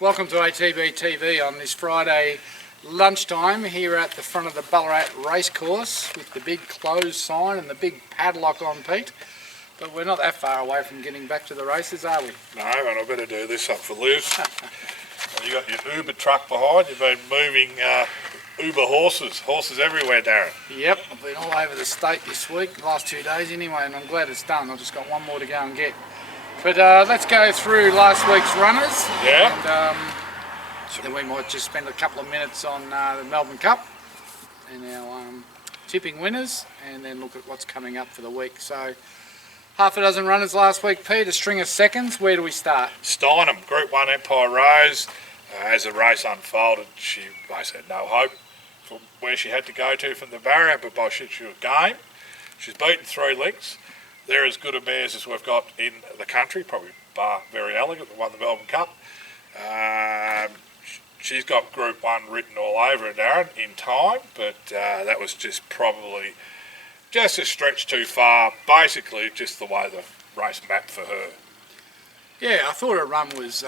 Welcome to ATB TV on this Friday lunchtime here at the front of the Ballarat Racecourse with the big closed sign and the big padlock on, Pete. But we're not that far away from getting back to the races, are we? No, and I better do this up for Liz. You got your Uber truck behind. You've been moving Uber horses everywhere, Darren. Yep, I've been all over the state this week, the last 2 days anyway, and I'm glad it's done. I've just got one more to go and get. But let's go through last week's runners. Yeah. And then we might just spend a couple of minutes on the Melbourne Cup and our tipping winners, and then look at what's coming up for the week. So, half a dozen runners last week, Pete, a string of seconds. Where do we start? Steinem, Group 1 Empire Rose. As the race unfolded, she basically had no hope from where she had to go to from the barrier, but by shit she was game. She's beaten 3 lengths. They're as good a mares as we've got in the country, probably bar Very Elegant, that won the Melbourne Cup. She's got Group 1 written all over her, Darren, in time, but that was just probably just a stretch too far. Basically, just the way the race mapped for her. Yeah, I thought her run was,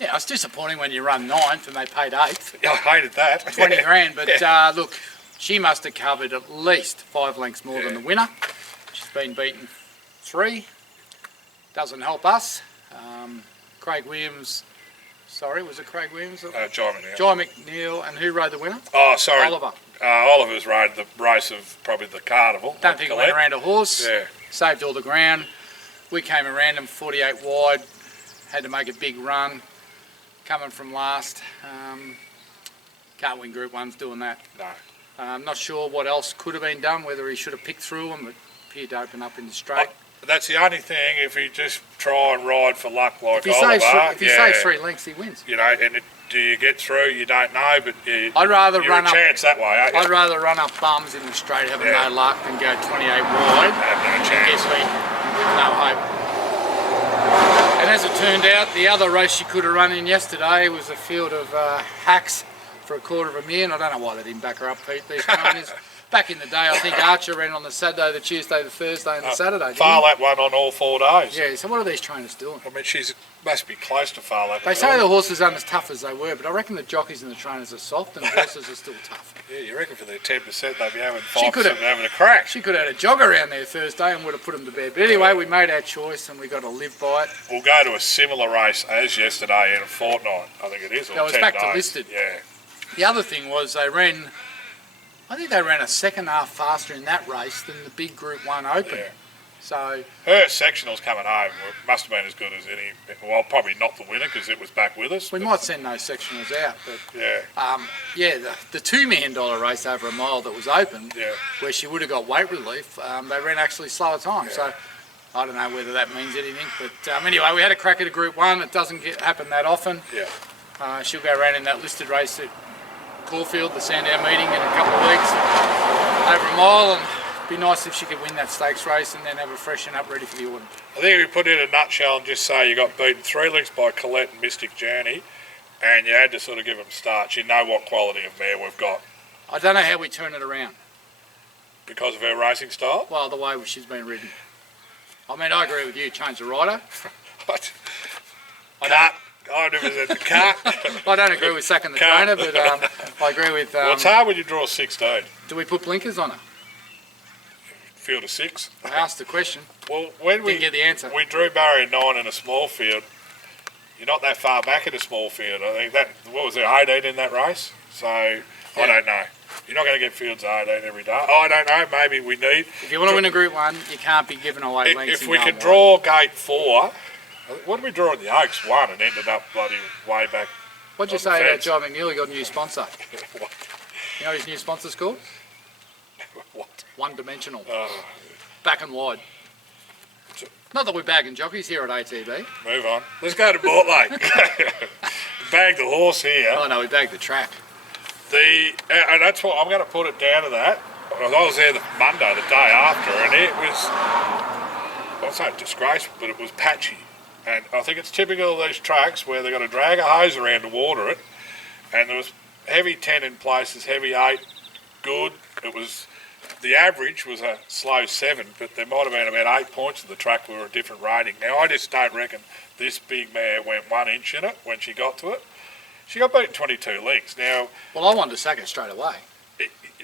it's disappointing when you run 9th and they paid 8th. Yeah, I hated that. 20 grand, but look, she must have covered at least 5 lengths more than the winner. She's been beaten 3. Doesn't help us. Craig Williams. Sorry, was it Craig Williams? John McNeil. John McNeil, and who rode the winner? Oh, sorry. Oliver. Oliver's rode the race of probably the carnival. Don't think it went around a horse. Yeah. Saved all the ground. We came around him 48 wide. Had to make a big run. Coming from last. Can't win Group 1s doing that. No. I'm not sure what else could have been done, whether he should have picked through them, but appeared to open up in the straight. That's the only thing, if he just try and ride for luck like if Oliver. He saves 3 lengths, he wins. You know, and do you get through? You don't know, but I'd rather you're run a chance that way, aren't you? I'd rather run up bums in the straight, having no luck, than go 28 wide. Have no chance. Get beat with no hope. And as it turned out, the other race she could have run in yesterday was a field of hacks for $250,000. I don't know why they didn't back her up, Pete, these trainers. Back in the day, I think Archer ran on the Saturday, the Tuesday, the Thursday and the Saturday. Far Lap won on all 4 days. Yeah, so what are these trainers doing? I mean, must be close to Far Lap. They say the horses aren't as tough as they were, but I reckon the jockeys and the trainers are soft and the horses are still tough. Yeah, you reckon for their 10% they'd be having 5% having a crack. She could have had a jog around there Thursday and would have put them to bed. But anyway, we made our choice and we got to live by it. We'll go to a similar race as yesterday in a fortnight, I think it is, or 10 days. It was back to listed. Yeah. The other thing was I think they ran a second half faster in that race than the big Group 1 Open. Yeah. So her sectionals coming home must have been as good as any. Well, probably not the winner because it was back with us. We might send those sectionals out. But yeah. The $2 million race over a mile that was open, yeah, where she would have got weight relief, they ran actually slower time. Yeah. So I don't know whether that means anything. But anyway, we had a crack at a Group 1. It doesn't happen that often. Yeah. She'll go around in that listed race at Caulfield, the Sandown meeting, in a couple of weeks over a mile, and it'd be nice if she could win that stakes race and then have a freshen up ready for the autumn. I think if we put it in a nutshell and just say you got beaten 3 lengths by Colette and Mystic Journey, and you had to sort of give them starts, you know what quality of mare we've got. I don't know how we turn it around. Because of her racing style? Well, the way she's been ridden. I mean, I agree with you, change the rider. I never said the cut. I don't agree with sacking the trainer, but I agree with... well, it's hard when you draw 16. Do we put blinkers on her? Field of 6. I asked the question. Well, when Didn't get the answer. We drew barrier 9 in a small field. You're not that far back in a small field. I think what was there, 18 in that race? So, I don't know. You're not going to get fields of 18 every day. I don't know, maybe we need... If you want to win a Group 1, you can't be giving away lengths. If we could draw gate 4... What did we draw in the Oaks? 1 and ended up bloody way back. What'd you say about John McNeil? He got a new sponsor. What? You know what his new sponsor's called? What? One Dimensional. Back and wide. Not that we're bagging jockeys here at ATB. Move on. Let's go to Mortlake. Bag the horse here. Oh no, we bagged the track. And that's what I'm going to put it down to that. I was there the Monday, the day after, and it was, I won't say disgraceful, but it was patchy. And I think it's typical of these tracks where they've got to drag a hose around to water it, and there was heavy 10 in places, heavy 8, good. It was the average was a slow 7, but there might have been about 8 points of the track were a different rating. Now, I just don't reckon this big mare went 1 inch in it when she got to it. She got beaten 22 lengths. Now, well, I wanted to sack it straight away.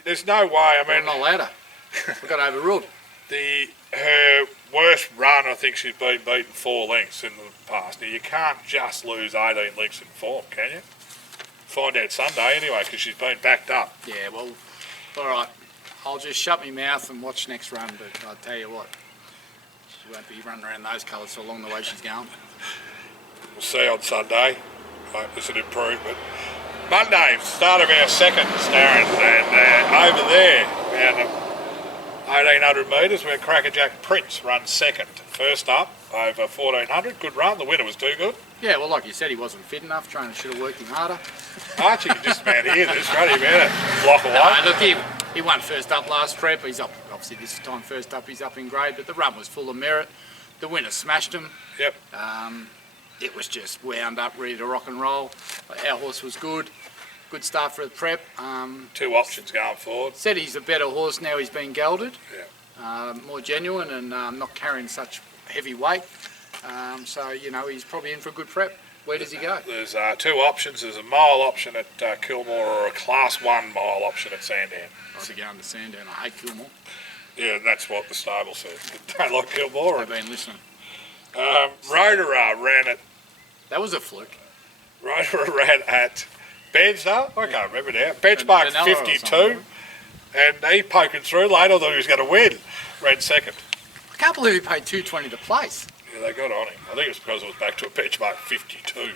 There's no way. I mean, I'm not allowed to. We got overruled. Her worst run, I think she's been beaten 4 lengths in the past. Now, you can't just lose 18 lengths in form, can you? Find out Sunday anyway, because she's been backed up. Yeah, well, all right. I'll just shut my mouth and watch next run, but I'll tell you what, she won't be running around those colours so along the way she's going. We'll see on Sunday. Hope there's an improvement. Monday, start of our seconds, Darren, and over there, around 1800 metres, where Crackerjack Prince runs second. First up, over 1400, good run. The winner was too good. Yeah, well, like you said, he wasn't fit enough. Trainer should have worked him harder. Archie can just about hear this, right? He about to block away. No, look, he won first up last prep. He's up, obviously this time first up, he's up in grade, but the run was full of merit. The winner smashed him. Yep. It was just wound up, ready to rock and roll. Our horse was good. Good start for the prep. 2 options going forward. Said he's a better horse now he's been gelded. Yeah. More genuine and not carrying such heavy weight. So, you know, he's probably in for a good prep. Where does he go? There's 2 options. There's a mile option at Kilmore or a Class 1 mile option at Sandown. I'll be going to Sandown. I hate Kilmore. Yeah, that's what the stable says. They don't like Kilmore. They've been listening. Rotorua ran at... That was a fluke. Rotorua ran at Bairnsdale. I can't remember now. Benchmark 52. And he poking through late. I thought he was going to win. Ran second. I can't believe he paid $2.20 to place. Yeah, they got on him. I think it was because it was back to a benchmark 52.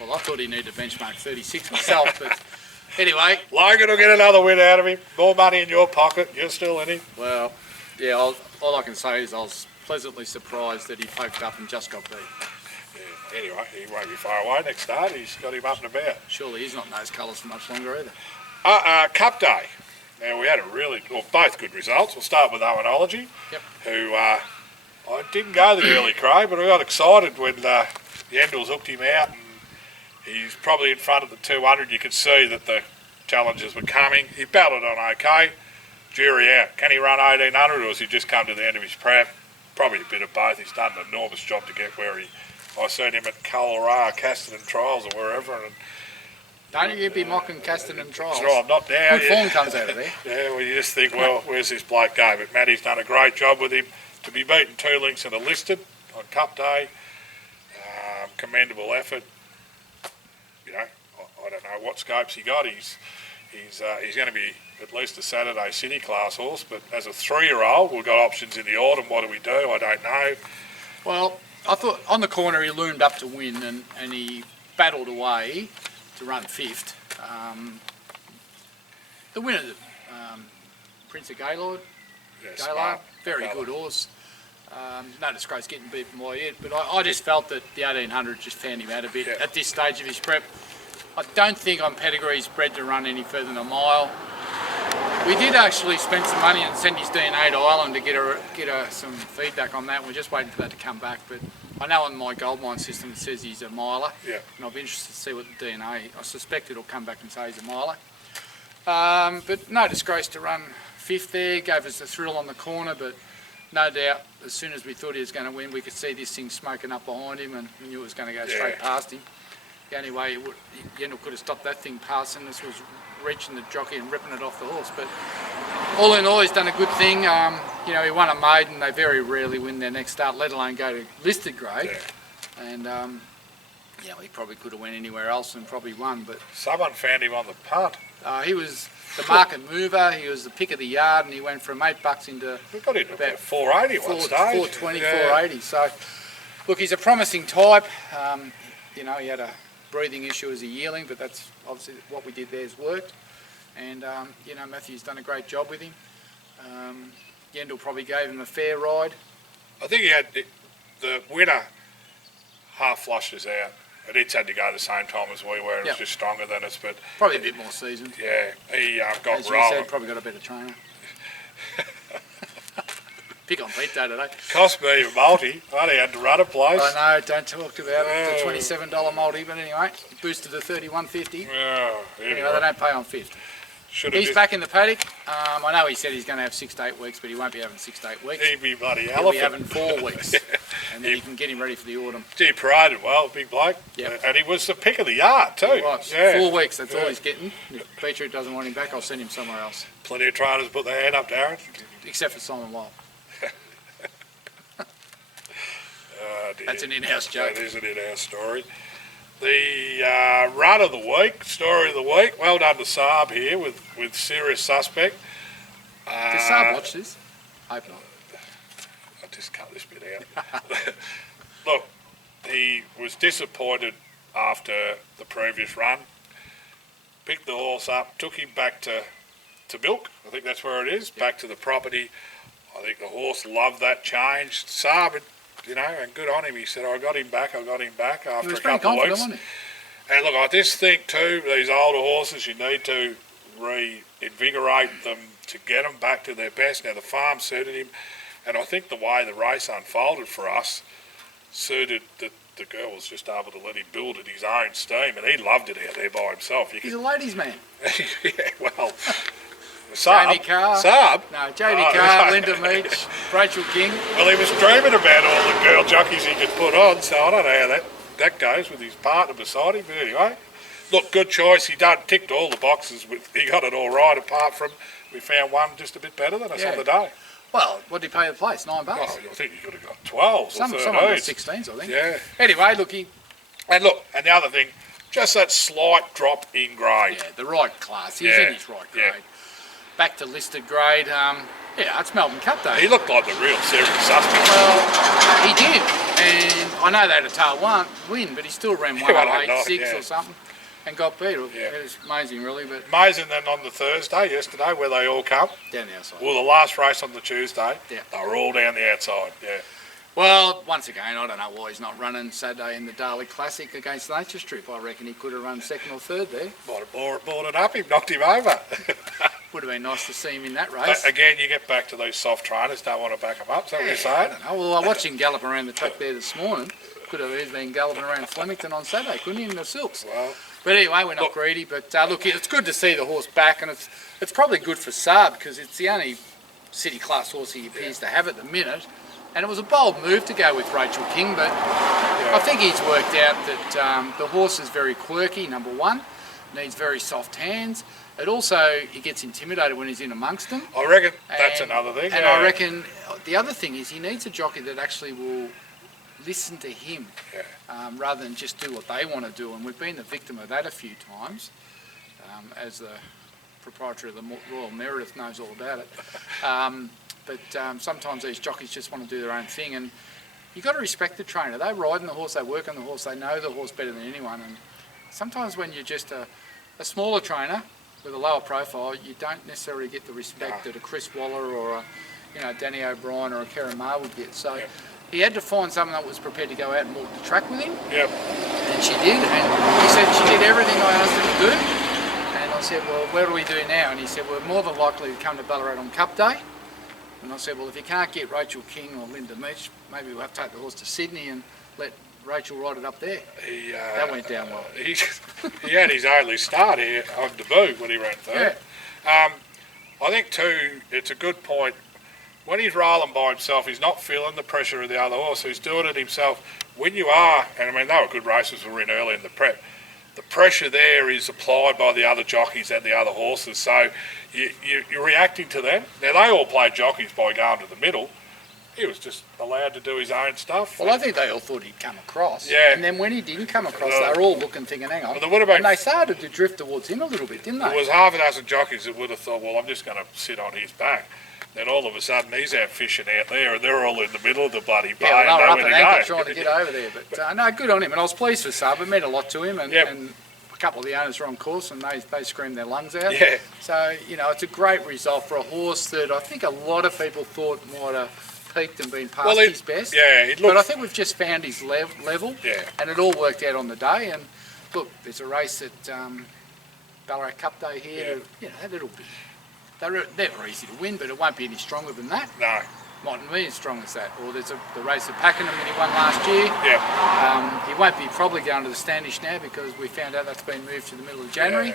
Well, I thought he needed a benchmark 36 myself, but anyway. Logan will get another win out of him. More money in your pocket. You're still in him. Well, yeah, all I can say is I was pleasantly surprised that he poked up and just got beat. Yeah, anyway, he won't be far away next start. He's got him up and about. Surely he's not in those colours for much longer either. Cup Day. Now, we had both good results. We'll start with Owenology, who I didn't go the early Craig, but I got excited when the Yendles hooked him out, and he's probably in front of the 200. You could see that the challenges were coming. He battled on okay. Jury out. Can he run 1800, or has he just come to the end of his prep? Probably a bit of both. He's done an enormous job to get where I seen him at Colorado, Casterton Trials or wherever. And don't you be mocking Casterton Trials. No, I'm not now. Good form comes out of there. Yeah, well, you just think, well, where's this bloke go? But Matty's done a great job with him. To be beaten 2 lengths in a listed on Cup Day, commendable effort. You know, I don't know what scopes he got. He's going to be at least a Saturday City class horse, but as a 3-year-old, we've got options in the autumn. What do we do? I don't know. Well, I thought on the corner he loomed up to win, and he battled away to run 5th. The winner, Prince of Gaylord. Gaylord, very good horse. No disgrace getting beaten by it, but I just felt that the 1800 just found him out a bit at this stage of his prep. I don't think on pedigree's bred to run any further than a mile. We did actually spend some money and send his DNA to Ireland to get some feedback on that. We're just waiting for that to come back, but I know on my goldmine system it says he's a miler, and I'll be interested to see what the DNA. I suspect it'll come back and say he's a miler. But no disgrace to run 5th there. Gave us a thrill on the corner, but no doubt as soon as we thought he was going to win, we could see this thing smoking up behind him, and we knew it was going to go straight past him. The only way Yendall could have stopped that thing passing this was reaching the jockey and ripping it off the horse. But all in all, he's done a good thing. You know, he won a maiden. They very rarely win their next start, let alone go to listed grade. And you know, he probably could have went anywhere else and probably won. But someone found him on the punt. He was the market mover. He was the pick of the yard, and he went from $8 into we got him about 480 one stage. 420, 480. So look, he's a promising type. You know, he had a breathing issue as a yearling, but that's obviously what we did there has worked. And you know, Matthew's done a great job with him. Yendall probably gave him a fair ride. I think he had the winner half flushed us out. But it's had to go the same time as we were, and it's just stronger than us. But probably a bit more seasoned. Yeah, he got as rolling. You said, probably got a better trainer. Pick on Pete Day today. Cost me a multi. I only had to run a place. I know, don't talk about it. The $27 multi, but anyway, boosted to $31.50. Yeah, anyway, they don't pay on 5th. He's back in the paddock. I know he said he's going to have 6 to 8 weeks, but he won't be having 6 to 8 weeks. He'd be bloody He'll be elephant. having 4 weeks, and then you can get him ready for the autumn. He paraded well, big bloke. Yep. And he was the pick of the yard too. He was. Yeah. 4 weeks, that's all he's getting. If Beetroot doesn't want him back, I'll send him somewhere else. Plenty of trainers put their hand up, Darren. Except for Simon Lyle. Dear. That's an in-house joke. That is an in-house story. The run of the week, story of the week. Well done to Saab here with Serious Suspect. Does Saab watch this? I hope not. I'll just cut this bit out. Look, he was disappointed after the previous run. Picked the horse up, took him back to milk. I think that's where it is, back to the property. I think the horse loved that change. Saab, and good on him. He said, I got him back after a couple of weeks. And look, I just think too, these older horses, you need to reinvigorate them to get them back to their best. Now, the farm suited him, and I think the way the race unfolded for us suited the girl was just able to let him build at his own steam, and he loved it out there by himself. He's a ladies' man. Yeah, well, Saab. No, JB Carr, Linda Meach, Rachel King. Well, he was dreaming about all the girl jockeys he could put on, so I don't know how that goes with his partner beside him. But anyway, look, good choice. He ticked all the boxes. He got it all right, apart from we found one just a bit better than us on the day. Well, what did he pay the place? $9? Well, I think he could have got 12 or 13. Someone got 16s, I think. Yeah. Anyway, look, and the other thing, just that slight drop in grade. Yeah, the right class. He's in his right grade. Yeah. Back to listed grade. It's Melbourne Cup Day. He looked like the real Serious Suspect. Well, he did. And I know they had a tail win, but he still ran 108.6 or something and got beat. It was amazing, really. But amazing then on the Thursday, yesterday, where they all come. Down the outside. Well, the last race on the Tuesday, they were all down the outside, Well, once again, I don't know why he's not running Saturday in the Darley Classic against Nature Strip. I reckon he could have run second or third there. Might have bought it up, he knocked him over. Would have been nice to see him in that race. But again, you get back to those soft trainers, don't want to back them up, is that what you're saying? I don't know. Well, I watched him gallop around the track there this morning. Could have been galloping around Flemington on Saturday, couldn't he, in the silks? Well, but anyway, we're not greedy. But look, it's good to see the horse back, and it's probably good for Saab because it's the only city class horse he appears to have at the minute. And it was a bold move to go with Rachel King, but I think he's worked out that the horse is very quirky, number one, needs very soft hands. It also, he gets intimidated when he's in amongst them. I reckon that's another thing. And I reckon the other thing is he needs a jockey that actually will listen to him rather than just do what they want to do. And we've been the victim of that a few times, as the proprietor of the Royal Meredith knows all about it. But sometimes these jockeys just want to do their own thing, and you've got to respect the trainer. They ride on the horse, they work on the horse, they know the horse better than anyone. And sometimes when you're just a smaller trainer with a lower profile, you don't necessarily get the respect that a Chris Waller or a Danny O'Brien or a Karen Maher would get. So he had to find someone that was prepared to go out and walk the track with him. Yep. And she did, and he said she did everything I asked her to do. And I said, well, what do we do now? And he said, we're more than likely to come to Ballarat on Cup Day. And I said, well, if you can't get Rachel King or Linda Meach, maybe we'll have to take the horse to Sydney and let Rachel ride it up there. That went down well. He had his only start here on debut when he ran third. Yeah. I think too, it's a good point. When he's rolling by himself, he's not feeling the pressure of the other horse. He's doing it himself. When you are, and I mean, they were good races we were in early in the prep, the pressure there is applied by the other jockeys and the other horses. So you're reacting to them. Now, they all played jockeys by going to the middle. He was just allowed to do his own stuff. Well, I think they all thought he'd come across. Yeah. And then when he didn't come across, they were all looking, thinking, hang on. Well, there would have been, and they started to drift towards him a little bit, didn't they? There was half a dozen jockeys that would have thought, well, I'm just going to sit on his back. Then all of a sudden, he's out fishing out there, and they're all in the middle of the bloody bay. Yeah, well, they were up and at anchor trying to get over there. But no, good on him. And I was pleased for Saab. It meant a lot to him. And a couple of the owners were on course, and they screamed their lungs out. Yeah. So, it's a great result for a horse that I think a lot of people thought might have peaked and been past his best. Yeah, but I think we've just found his level. Yeah. And it all worked out on the day. And look, there's a race at Ballarat Cup Day here. Yeah. That'll be. They're never easy to win, but it won't be any stronger than that. No. Mightn't be as strong as that. Or there's the race at Pakenham that he won last year. Yeah. He won't be probably going to the Standish now because we found out that's been moved to the middle of January.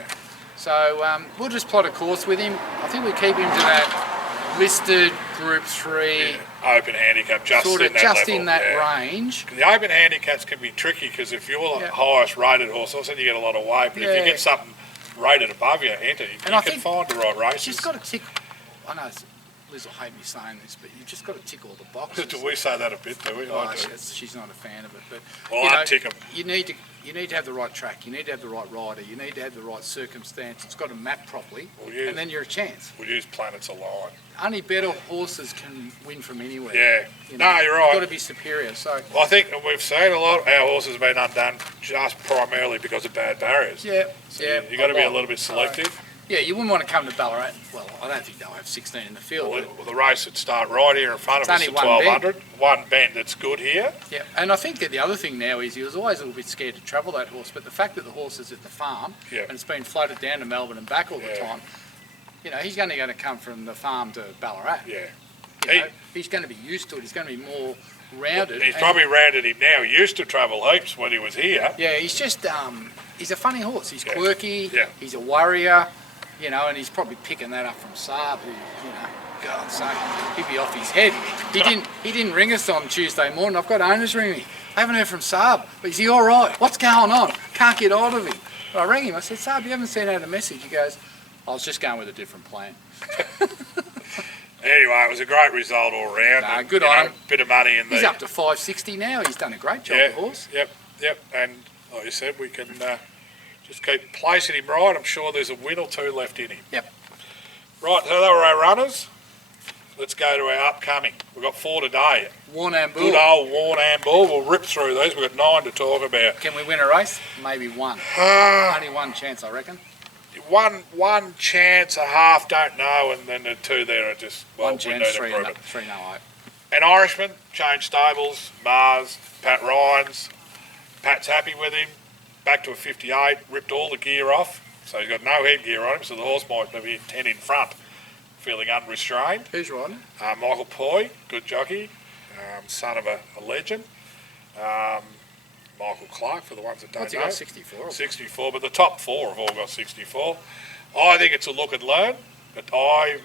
So we'll just plot a course with him. I think we keep him to that listed Group 3. Open handicap, just sort in of that just level, in that range. The open handicaps can be tricky because if you're the highest rated horse, also you get a lot of weight. But if you get something rated above you, enter, you can find the right races. You've just got to tick. I know Liz will hate me saying this, but you've just got to tick all the boxes. Do we say that a bit? Do we? Oh, she's not a fan of it, but I tick them. You need to have the right track. You need to have the right rider. You need to have the right circumstance. It's got to map properly, and then you're a chance. We'll use planets align. Only better horses can win from anywhere. Yeah. You're right. You've got to be superior. So I think we've seen a lot of our horses been undone just primarily because of bad barriers. Yeah. So you've got to be a little bit selective. Yeah, you wouldn't want to come to Ballarat. Well, I don't think they'll have 16 in the field. Well, the race would start right here in front of us at 1200. One bend that's good here. Yeah, and I think that the other thing now is he was always a little bit scared to travel that horse, but the fact that the horse is at the farm and it's been floated down to Melbourne and back all the time, he's only going to come from the farm to Ballarat. Yeah. He's going to be used to it. He's going to be more rounded. He's probably rounded him now. He used to travel heaps when he was here. Yeah, he's just, he's a funny horse. He's quirky. Yeah. He's a worrier. And he's probably picking that up from Saab, who, God's sake, he'd be off his head. He didn't ring us on Tuesday morning. I've got owners ring me. I haven't heard from Saab. But is he all right? What's going on? Can't get hold of him. But I rang him. I said, Saab, you haven't sent out a message. He goes, I was just going with a different plan. Anyway, it was a great result all round. Good on him. Bit of money in there. He's up to 560 now. He's done a great job, the horse. Yep. And like you said, we can... just keep placing him right. I'm sure there's a win or two left in him. Yep. Right, so that were our runners. Let's go to our upcoming. We've got 4 today. Warrnambool. Good old Warrnambool. We'll rip through these. We've got 9 to talk about. Can we win a race? Maybe one. Only one chance, I reckon. One chance, a half, don't know, and then the 2 there are just, one chance, 3 no hope. An Irishman, changed stables, Mars, Pat Ryan's. Pat's happy with him. Back to a 58, ripped all the gear off, so he's got no headgear on him, so the horse might be 10 in front, feeling unrestrained. Who's riding? Michael Poy, good jockey, son of a legend. Michael Clark, for the ones that don't know. What's he got, 64? 64, but the top 4 have all got 64. I think it's a look and learn, but I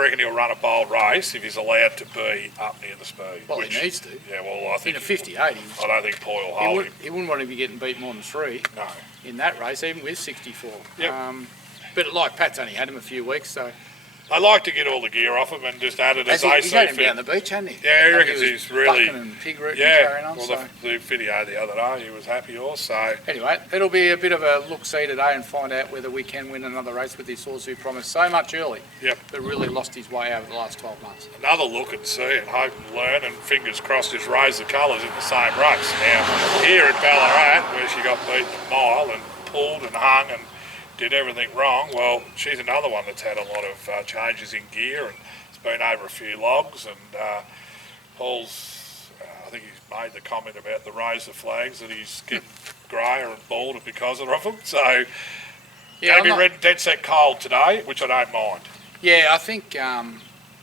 reckon he'll run a bold race if he's allowed to be up near the speed. Well, he needs to. Yeah, well, I think... In a 58, I don't think Poy will hold him. He wouldn't want to be getting beat more than 3 in that race, even with 64. Yep. But like Pat's only had him a few weeks, so... I like to get all the gear off him and just add it as they see fit. He's had him down the beach, hasn't he? Yeah, he reckons he's really... and pig root and carrying on. Well, the video the other day, he was happy also. Anyway, it'll be a bit of a look-see today and find out whether we can win another race with this horse who promised so much early, but really lost his way over the last 12 months. Another look and see and hope and learn, and fingers crossed just raise the colours in the same race. Now, here at Ballarat, where she got beaten a mile and pulled and hung and did everything wrong, well, she's another one that's had a lot of changes in gear and it's been over a few logs, and Paul's, I think he's made the comment about the razor flags that he's getting greyer and balder because of them, so going to be dead set cold today, which I don't mind. Yeah, I think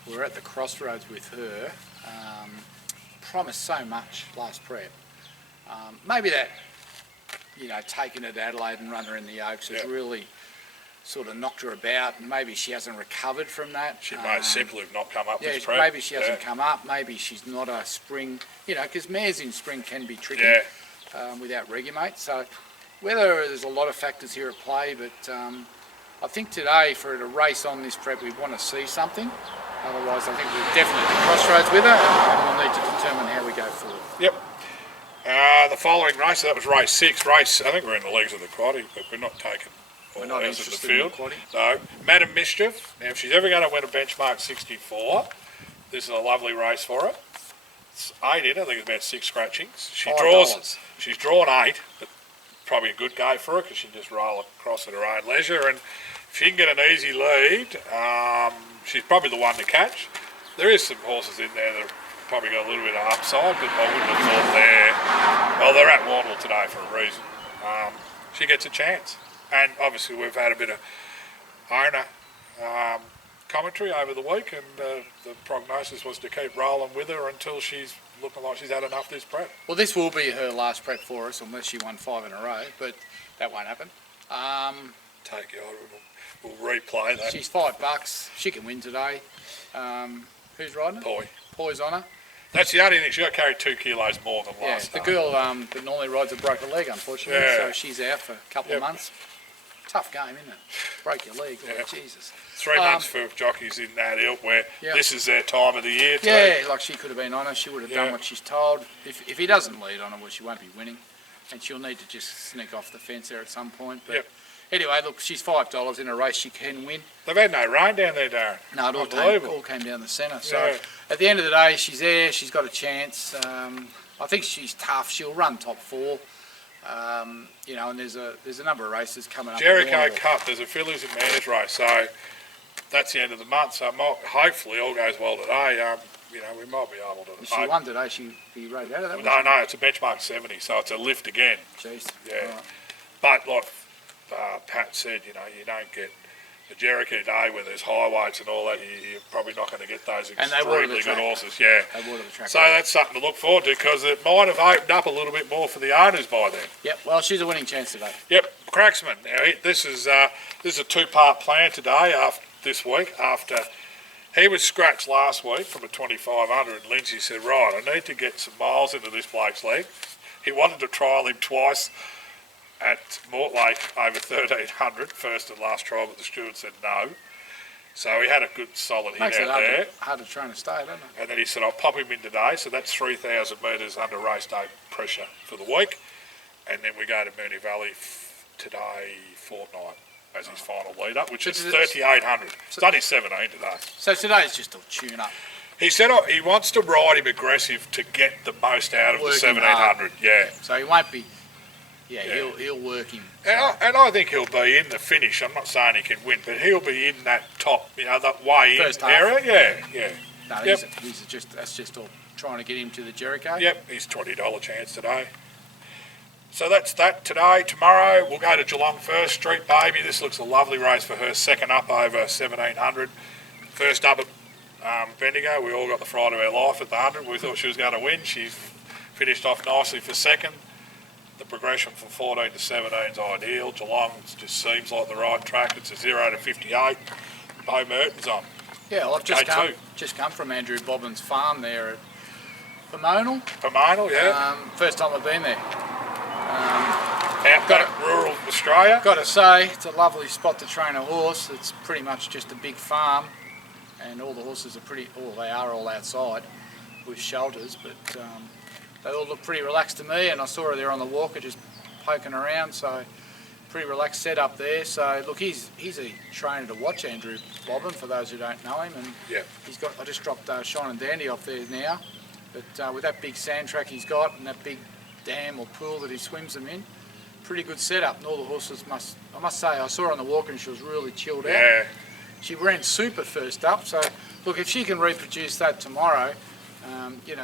we're at the crossroads with her. Promised so much last prep. Maybe that, taking her to Adelaide and run her in the Oaks has really sort of knocked her about, and maybe she hasn't recovered from that. She may simply have not come up this prep. Maybe she hasn't come up, maybe she's not a spring, because mares in spring can be tricky without Regumate. So whether there's a lot of factors here at play, but I think today for her to race on this prep, we want to see something. Otherwise, I think we're definitely at the crossroads with her, and we'll need to determine how we go forward. Yep. The following race, that was race 6. I think we're in the legs of the quaddie, but we're not taking all the rest of the field. No. Madam Mischief. Now, if she's ever going to win a benchmark 64, this is a lovely race for her. It's 8 in, I think it's about 6 scratchings. She's drawn 8, but probably a good go for her because she can just roll across at her own leisure. And if she can get an easy lead, she's probably the one to catch. There is some horses in there that probably got a little bit of upside, but I wouldn't have thought they're at Warrnambool today for a reason. She gets a chance. And obviously we've had a bit of owner commentary over the week, and the prognosis was to keep rolling with her until she's looking like she's had enough this prep. Well, this will be her last prep for us unless she won 5 in a row, but that won't happen. take you on. We'll replay that. She's $5. She can win today. Who's riding it? Poi. Poi's on her. That's the only thing. She got to carry 2 kilos more than Yeah, last the time. girl that normally rides a broke her leg, unfortunately, Yeah. so she's out for a couple of months. Tough game, isn't it? Break your leg, like, Jesus. 3 months for jockeys in that ilk where this is their time of the year too. Yeah, like she could have been on her. She would have done what she's told. If he doesn't lead on her, well, she won't be winning. And she'll need to just sneak off the fence there at some point. But anyway, look, she's $5 in a race she can win. They've had no rain down there, Darren. No, it all came down the centre. So at the end of the day, she's there. She's got a chance. I think she's tough. She'll run top 4. You know, and there's a number of races coming up. Jericho Cup, there's a fillies and mares race, so that's the end of the month. So hopefully all goes well today. You know, we might be able to. If she won today, she'd be rode out of that. No, it's a benchmark 70, so it's a lift again. Jeez. Yeah. Right. But like Pat said, you know, you don't get the Jericho Day where there's high weights and all that. You're probably not going to get those extremely good horses. Yeah. They water the track. So that's something to look forward to because it might have opened up a little bit more for the owners by then. Yep. Well, she's a winning chance today. Yep. Cracksman. Now this is a 2-part plan today. This week after. He was scratched last week from a 2500 and Lindsay said, right, I need to get some miles into this bloke's leg. He wanted to trial him twice at Mortlake over 1300, first and last trial, but the steward said no. So he had a good solid hit out there. Hard to train to stay, doesn't it? And then he said, I'll pop him in today, so that's 3,000 metres under race day pressure for the week. And then we go to Moonee Valley today fortnight as his final lead-up, which is 3,800. It's only 17 today. So today's just a tune-up. He said he wants to ride him aggressive to get the most out of the 1,700. Yeah. So he won't be. Yeah. He'll work him. And I think he'll be in the finish. I'm not saying he can win, but he'll be in that top, that weigh-in area. Yeah. No, that's just all trying to get him to the Jericho. Yep. He's $20 chance today. So that's that today. Tomorrow we'll go to Geelong first. Street Baby. This looks a lovely race for her. Second up over 1,700. First up at Bendigo. We all got the fright of our life at the 100. We thought she was going to win. She's finished off nicely for second. The progression from 14 to 17 is ideal. Geelong just seems like the right track. It's a 0 to 58. Bo Merton's on. Yeah, well, I've just come from Andrew Bobbin's farm there at Pomona. Yeah. First time I've been there. Outback rural Australia. Got to say, it's a lovely spot to train a horse. It's pretty much just a big farm, and all the horses are they are all outside with shelters, but they all look pretty relaxed to me. And I saw her there on the walker just poking around, so pretty relaxed setup there. So look, he's a trainer to watch, Andrew Bobbin, for those who don't know him. And he's got. I just dropped Shine and Dandy off there now, but with that big sand track he's got and that big dam or pool that he swims them in, pretty good setup. And all the horses I must say, I saw her on the walk and she was really chilled out. Yeah. She ran super first up, so look, if she can reproduce that tomorrow,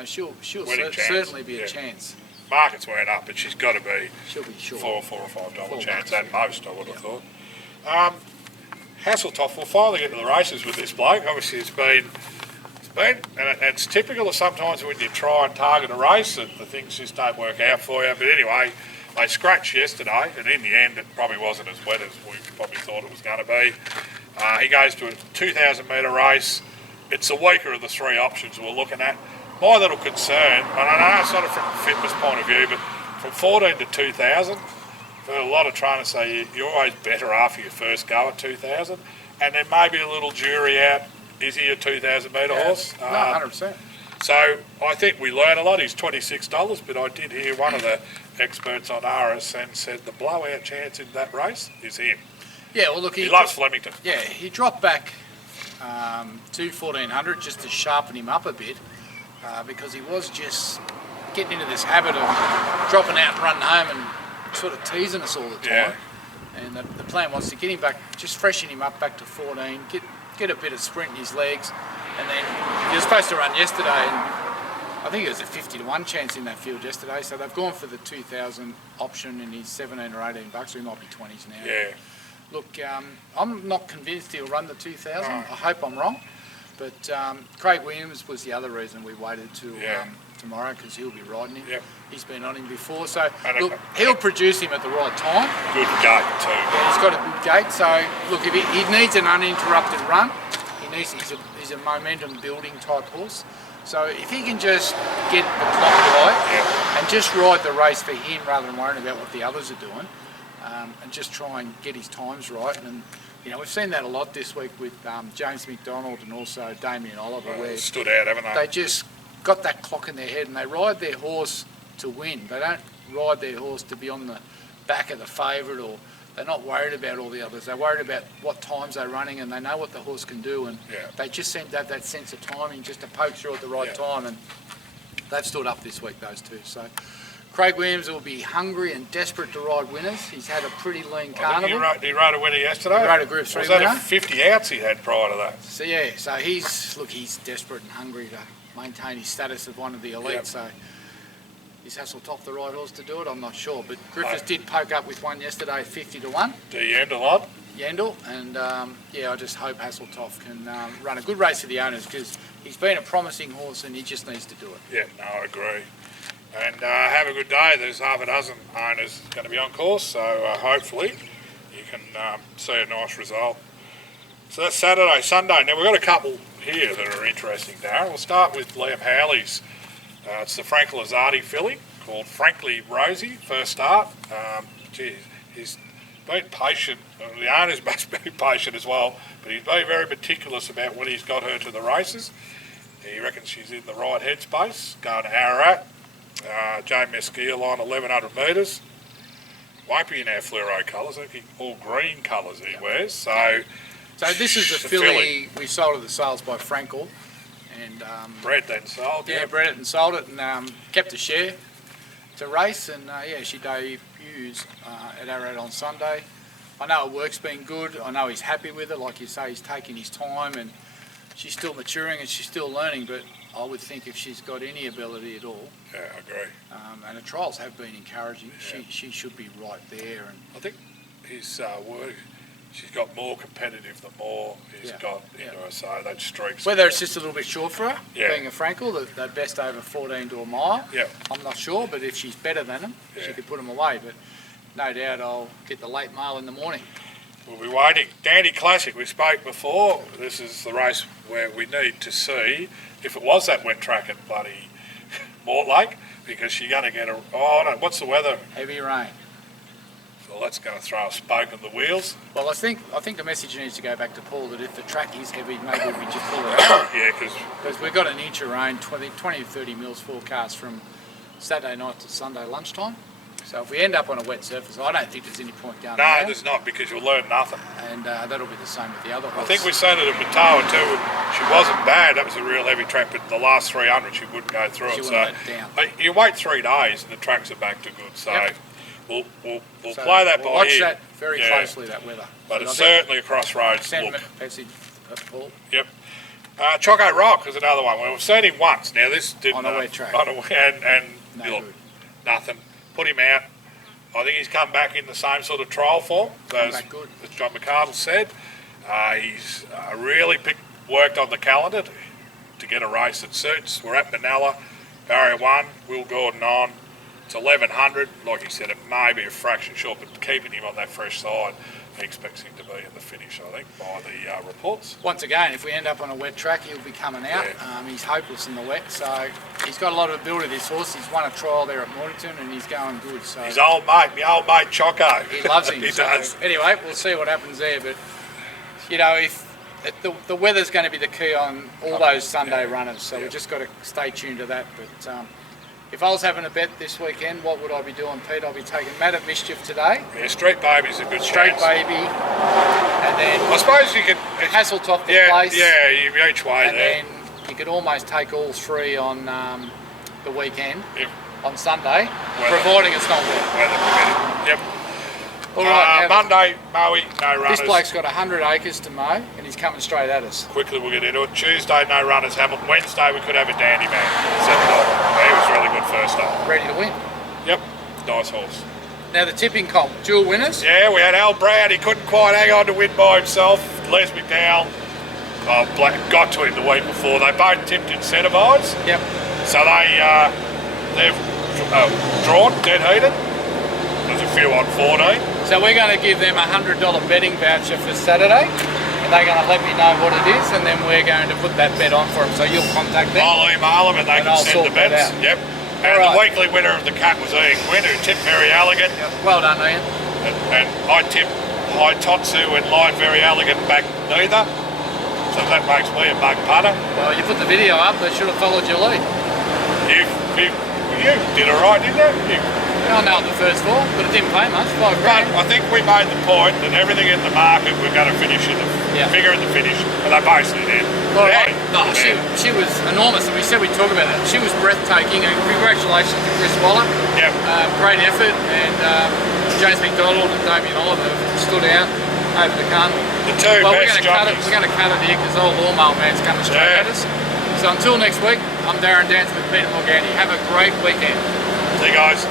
she'll certainly be a chance. Markets went up, but she's got to be. She'll be sure. $4 or $5 chance at most, I would have thought. Hasseltoff will finally get to the races with this bloke. Obviously, and it's typical of sometimes when you try and target a race and the things just don't work out for you. But anyway, they scratched yesterday, and in the end, it probably wasn't as wet as we probably thought it was going to be. He goes to a 2,000 metre race. It's the weaker of the 3 options we're looking at. My little concern, and I know it's not from a fitness point of view, but from 14 to 2,000, for a lot of trainers say you're always better after your first go at 2,000, and then maybe a little jury out. Is he a 2,000 metre horse? No, 100%. So I think we learn a lot. He's $26, but I did hear one of the experts on RSN said the blowout chance in that race is him. Yeah, well, look, he loves Flemington. Yeah, he dropped back to 1,400 just to sharpen him up a bit because he was just getting into this habit of dropping out and running home and sort of teasing us all the time. Yeah. And the plan was to get him back, just freshen him up back to 14, get a bit of sprint in his legs, and then he was supposed to run yesterday, and I think it was a 50 to 1 chance in that field yesterday, so they've gone for the 2,000 option and he's 17 or 18 bucks, so he might be 20s now. Yeah. Look, I'm not convinced he'll run the 2,000. I hope I'm wrong, but Craig Williams was the other reason we waited till tomorrow because he'll be riding him. Yep. He's been on him before, so And look, he'll produce him at the right time. Good gate too. Yeah, he's got a good gate, so look, if he needs an uninterrupted run. He's a momentum building type horse. So if he can just get the clock right and just ride the race for him rather than worrying about what the others are doing, and just try and get his times right. And you know, we've seen that a lot this week with James McDonald and also Damien Oliver, where Stood out, haven't they? they just got that clock in their head and they ride their horse to win. They don't ride their horse to be on the back of the favourite, or they're not worried about all the others. They're worried about what times they're running, and they know what the horse can do, and they just seem to have that sense of timing just to poke through at the right time, and they've stood up this week, those two. So Craig Williams will be hungry and desperate to ride winners. He's had a pretty lean carnival. He rode a winner yesterday? He rode a Group 3 Was winner. that a 50 outs he had prior to that? So yeah, so he's desperate and hungry to maintain his status of one of the elite. So is Hasseltoff the right horse to do it? I'm not sure, but Griffiths did poke up with one yesterday, 50-1. Do you end a lot? Yandel, and I just hope Hasseltoff can run a good race for the owners, because he's been a promising horse and he just needs to do it. Yeah, no, I agree. And have a good day. There's half a dozen owners going to be on course, so hopefully you can see a nice result. So that's Saturday. Sunday. Now we've got a couple here that are interesting, Darren. We'll start with Liam Howley's. It's the Frank Lazzardi filly called Frankly Rosie, first start. He's been patient. The owners must be patient as well, but he's been very meticulous about when he's got her to the races. He reckons she's in the right headspace, going to Ararat. Jane Mesquia line 1100 metres. Won't be in our fluoro colours. I think all green colours he wears. So this is the filly we sold at the sales by Frankel. And bred then sold. Yeah, bred it and sold it, and kept a share to race, and she debuts at Ararat on Sunday. I know her work's been good. I know he's happy with it. Like you say, he's taking his time, and she's still maturing and she's still learning. But I would think if she's got any ability at all, I agree. And the trials have been encouraging. She should be right there. And I think his work. She's got more competitive the more he's got into her, so that streaks. Whether it's just a little bit short for her, being a Frankel, they're best over 14 to a mile. I'm not sure, but if she's better than them, she could put them away. But no doubt I'll get the late mail in the morning. We'll be waiting. Dandy Classic, we spoke before. This is the race where we need to see if it was that wet track at bloody Mortlake, because she's going to get a... Oh, no, what's the weather? Heavy rain. Well, that's going to throw a spoke in the wheels. Well, I think the message needs to go back to Paul that if the track is heavy, maybe we just pull it out. Because we've got an inch of rain, 20 to 30 mils forecast from Saturday night to Sunday lunchtime. So if we end up on a wet surface, I don't think there's any point going No, there's not, because you'll learn nothing. And that'll be the same with the other horse. I think we said it at Matawa too. She wasn't bad. That was a real heavy track, but the last 300 she wouldn't go through it. So let down. You wait 3 days and the tracks are back to good. So we'll so play that by watch ear. that very closely, that weather. But it's certainly a crossroads send look. message, Paul. Yep. Choco Rock is another one. We've seen him once. Now this didn't... On a wet track. And no look, nothing. Put him out. I think he's come back in the same sort of trial form as John McArdle said. He's really worked on the calendar to get a race that suits. We're at Manila, Barrier 1, Will Gordon on. It's 1100. Like he said, it may be a fraction short, but keeping him on that fresh side, he expects him to be in the finish, I think, by the reports. Once again, if we end up on a wet track, he'll be coming out. He's hopeless in the wet, so he's got a lot of ability, this horse. He's won a trial there at Mornington and he's going good. So his old mate, my old mate Choco. He loves him. He does. Anyway, we'll see what happens there. But, you know, if the weather's going to be the key on all those Sunday runners, so we've just got to stay tuned to that. But if I was having a bet this weekend, what would I be doing, Pete? I'll be taking Mad at Mischief today. Yeah, Street Baby's a good Street chance. Baby. And then I suppose you could... Hasseltoff the place. Yeah, each way and there. And then you could almost take all three on the weekend, Yep. on Sunday, providing it's not wet. Weather permitting. Yep. All right, Monday, Maui, no runners. This bloke's got 100 acres to mow and he's coming straight at us. Quickly we'll get into it. Tuesday, no runners. Hamilton. Wednesday, we could have a dandy man. He was really good first up. Ready to win. Yep, nice horse. Now the tipping comp, dual winners. Yeah, we had Al Brad. He couldn't quite hang on to win by himself. Les McDowell got to him the week before. They both tipped incentivised. Yep. So they've drawn, dead heated. There's a few on 14. So we're going to give them a $100 betting voucher for Saturday. And they're going to let me know what it is, and then we're going to put that bet on for them. So you'll contact them. I'll email them and they can send the bets. Yep. And the weekly winner of the cut was Ian Quinn, who tipped Very Elegant. Yep. Well done, Ian. And I tipped High Totsu and Light Very Elegant back neither. So that makes me a bug putter. Well, you put the video up, they should have followed your lead. You did alright, didn't you? I nailed the first four, but it didn't pay much, $5 grand. But I think we made the point that everything in the market we're going to finish in the figure in the finish, and they basically did. Well, she was enormous, and we said we'd talk about it. She was breathtaking, and congratulations to Chris Waller. Yep. Great effort, and James McDonald and Damien Oliver stood out over the carnival. The two best jockeys. We're going to cut it here because old lawnmower man's coming straight at us. So until next week, I'm Darren Dance with Peter Morgani. Have a great weekend. See you guys.